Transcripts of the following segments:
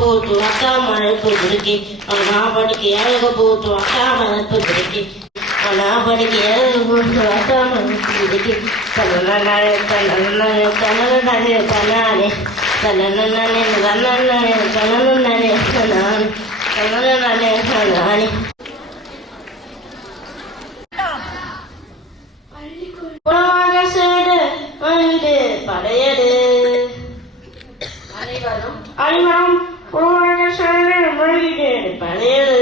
போட்டு அக்கா மழைப்பு பிடிக்கி நான் படிக்க ஏழக போட்டு அக்கா மழைப்பு பிடிக்கி நான் படிக்க ஏழக போட்டு அக்கா மழைப்பு பிடிக்கி தன்னானே தன்னானே தன்னானே தன்னானே தன்னானே தன்னானே தன்னானே தன்னானே படையடு அனைவரும் படையடு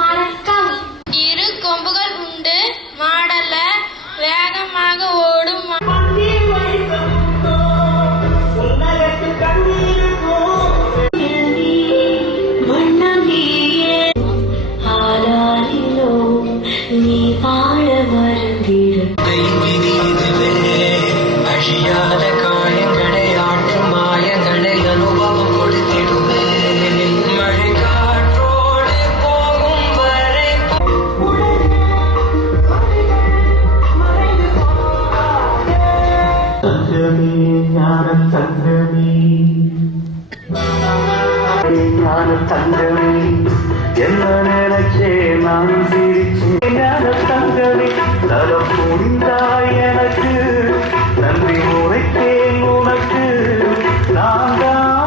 வணக்கம். இரு கொம்புகள் உண்டு மாடல்ல வேகமாக ஓடும் நீ பாட வருந்திட அழியாத காயங்களை ஆற்றும் மாயங்களை அனுபவம் கொடுத்திடுமே மழை காற்றோடு போகும் வரை சந்திரமே ஞான சந்திரமே ஞான சந்திரமே என்ன நினைச்சே நான் சிரிச்சேன் ஞான சந்திரமே தரம் புரிந்தாய் எனக்கு நன்றி உரைத்தேன் உனக்கு நான் தான்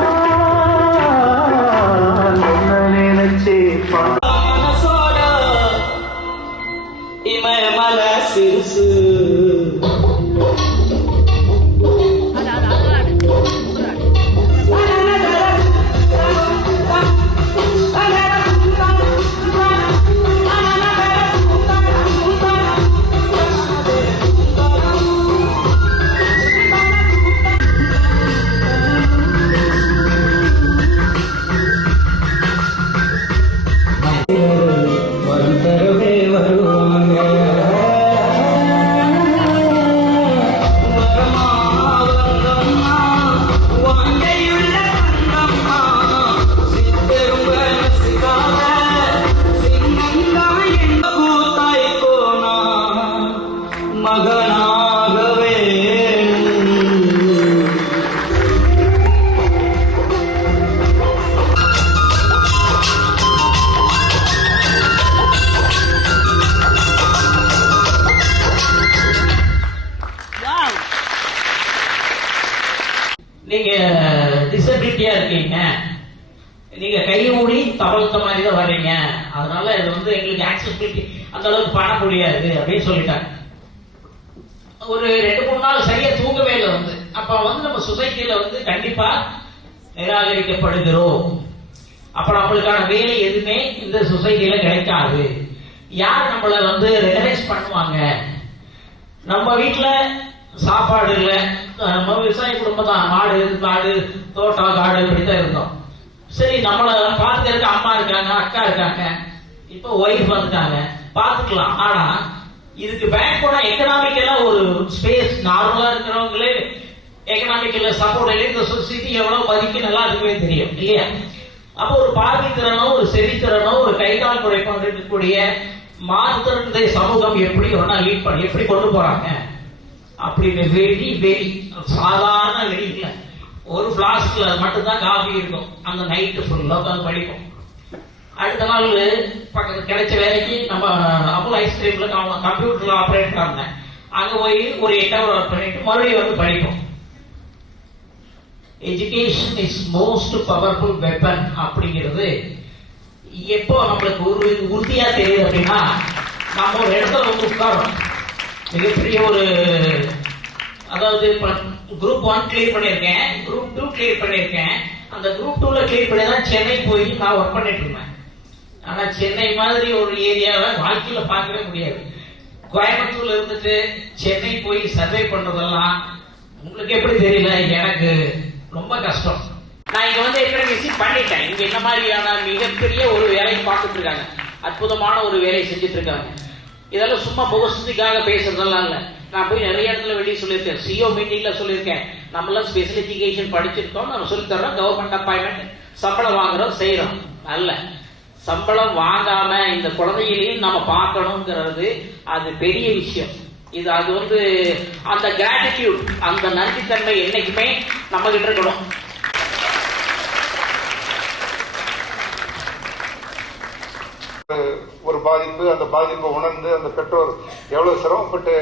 என்ன நினைச்சே இமயமல சிறுசு நீங்க டிசபிலிட்டியா இருக்கீங்க, நீங்க கை மூடி தவழ்த்த மாதிரி தான் வர்றீங்க, அதனால இது வந்து எங்களுக்கு ஆக்சசிபிலிட்டி அந்த அளவுக்கு பண்ண முடியாது அப்படின்னு சொல்லிட்டாங்க. ஒரு 2-3 நாள் சரியா தூங்கவே இல்லை வந்து. அப்ப வந்து நம்ம சொசைட்டில வந்து கண்டிப்பா நிராகரிக்கப்படுகிறோம். அப்ப நம்மளுக்கான வேலை எதுவுமே இந்த சொசைட்டில கிடைக்காது. யார் நம்மள வந்து ரெகனைஸ் பண்ணுவாங்க? நம்ம வீட்டுல சாப்பாடு இல்ல, நம்ம விவசாய குடும்பம் தான், மாடு காடு தோட்டம் காடு இப்படித்தான் இருந்தோம். சரி, நம்மள பார்த்துக்க அம்மா இருக்காங்க, அக்கா இருக்காங்க, இப்ப ஒய்ஃப் வந்துட்டாங்க, பாத்துக்கலாம். ஆனா இதுக்கு பேக் போனா எக்கனாமிக்கலா ஒரு ஸ்பேஸ், நார்மலா இருக்கிறவங்களே எக்கனாமிக்கல சப்போர்ட் இந்த சொசைட்டி எவ்வளவு மதிக்கும் எல்லாத்துக்குமே தெரியும் இல்லையா? அப்போ ஒரு பார்வை திறனோ ஒரு செவித்திறனோ ஒரு கைகால் குறைப்பாக இருக்கக்கூடிய மாற்றுத்திறனை சமூகம் எப்படி லீட் பண்ணி எப்படி கொண்டு போறாங்க அப்படின்னு வெறி சாதாரண வெறி இல்லை. ஒரு பிளாஸ்க்ல மட்டும்தான் காஃபி இருக்கும், அந்த நைட்டு ஃபுல்லா உட்காந்து படிப்போம். அடுத்த நாள் பக்கத்து கிடைச்ச வேலைக்கு நம்ம அப்புறம் ஐஸ்கிரீம்ல கம்ப்யூட்டர்ல ஆப்ரேட்டரா இருந்தேன், அங்க போய் ஒரு 8 hour ஒர்க் பண்ணிட்டு மறுபடியும் வந்து படிப்போம். Education is most powerful weapon அப்படிங்கிறது எப்போ நம்மளுக்கு உறுதியா தெரியுது அப்படின்னா, நம்ம ஒரு இடத்துல வந்து உட்காரோம். மிகப்பெரிய ஒரு, அதாவது குரூப் 1 கிளியர் பண்ணிருக்கேன், குரூப் 2 கிளியர் பண்ணிருக்கேன். அந்த குரூப் 2ல கிளியர் பண்ணி தான் சென்னை போய் நான் ஒர்க் பண்ணிட்டு இருந்தேன். ஆனா சென்னை மாதிரி ஒரு ஏரியாவை வாழ்க்கையில பார்க்கவே முடியாது. கோயம்புத்தூர்ல இருந்துட்டு சென்னை போய் சர்வே பண்றதெல்லாம் உங்களுக்கு எப்படி தெரியல, எனக்கு ரொம்ப கஷ்டம். நான் இங்க வந்து ஏற்கனவே விசிட் பண்ணிட்டேன். இங்க என்ன மாதிரியான மிகப்பெரிய ஒரு வேலையை பார்த்துட்டு இருக்காங்க, அற்புதமான ஒரு வேலையை செஞ்சுட்டு இருக்காங்க. இதெல்லாம் சும்மா முகஸ்துதிக்காக பேசுறதெல்லாம் இல்ல. நான் போய் நிறைய இடத்துல வெளியே சொல்லியிருக்கேன், சிஓ மீட்டிங்ல சொல்லியிருக்கேன். நம்மளாம் ஸ்பெஷல் எஜுகேஷன் படிச்சிருக்கோம், நம்ம சொல்லி தர்றோம், கவர்மெண்ட் அப்பாயின்மெண்ட் சம்பளம் வாங்குறோம், செய்யறோம். அல்ல, சம்பளம் வாங்காம இந்த குழந்தைகளையும் நம்ம பார்க்கணுங்கிறது அது பெரிய விஷயம். இது அது அந்த கிராட்டிடியூட், அந்த நன்றித்தன்மை என்னைக்குமே நம்ம கிட்ட இருக்கணும். ஒரு பாதிப்பு, அந்த பாதிப்பை உணர்ந்து அந்த பெற்றோர் எவ்வளவு சிரமப்பட்டு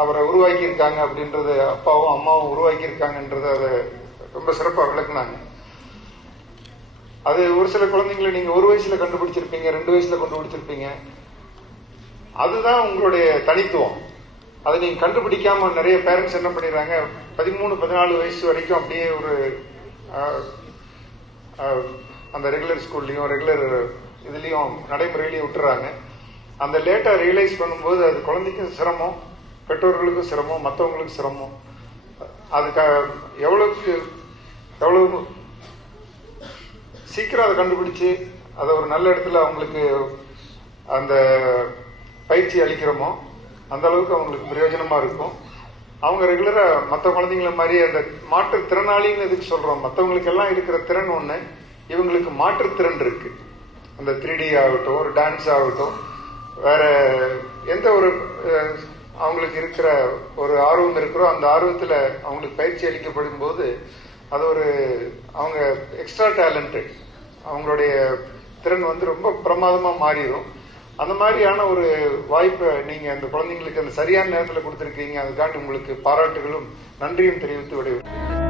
அவரை உருவாக்கி இருக்காங்க அப்படின்றது, அப்பாவும் அம்மாவும் உருவாக்கி இருக்காங்கன்றது அதை ரொம்ப சிறப்பா விளக்குனாங்க. அது ஒரு சில குழந்தைங்களை நீங்க 1 வயசுல கண்டுபிடிச்சிருப்பீங்க, 2 வயசுல கண்டுபிடிச்சிருப்பீங்க. அதுதான் உங்களுடைய தனித்துவம். அதை நீங்க கண்டுபிடிக்காம நிறைய பேரண்ட்ஸ் என்ன பண்ணிடுறாங்க, 13-14 வயசு வரைக்கும் அப்படியே ஒரு அந்த ரெகுலர் ஸ்கூல்லையும் ரெகுலர் இதுலயும் நடைமுறையிலையும் விட்டுறாங்க. அந்த லேட்டா ரியலைஸ் பண்ணும்போது அது குழந்தைக்கும் சிரமம், பெற்றோர்களுக்கும் சிரமம், மற்றவங்களுக்கும் சிரமம். அதுக்கு எவ்வளவு சீக்கிரம் அதை கண்டுபிடிச்சு அதை ஒரு நல்ல இடத்துல அவங்களுக்கு அந்த பயிற்சி அளிக்கிறோமோ அந்த அளவுக்கு அவங்களுக்கு பிரயோஜனமா இருக்கும். அவங்க ரெகுலரா மற்ற குழந்தைங்கள மாதிரி அந்த மாற்றுத்திறனாளின்னு எதுக்கு சொல்றோம், மற்றவங்களுக்கு எல்லாம் இருக்கிற திறன் ஒண்ணு, இவங்களுக்கு மாற்றுத்திறன் இருக்கு. அந்த 3D ஆகட்டும், ஒரு டான்ஸ் ஆகட்டும், வேற எந்த ஒரு அவங்களுக்கு இருக்கிற ஒரு ஆர்வம் இருக்கிறோ அந்த ஆர்வத்துல அவங்களுக்கு பயிற்சி அளிக்கப்படும் போது அது ஒரு அவங்க எக்ஸ்ட்ரா டேலண்டட், அவங்களுடைய திறன் ரொம்ப பிரமாதமா மாறிடும். அந்த மாதிரியான ஒரு வாய்ப்பை நீங்க அந்த குழந்தைங்களுக்கு அந்த சரியான நேரத்தில் கொடுத்திருக்கீங்க. அதுக்காண்டி உங்களுக்கு பாராட்டுகளும் நன்றியும் தெரிவித்து விடுவேன்.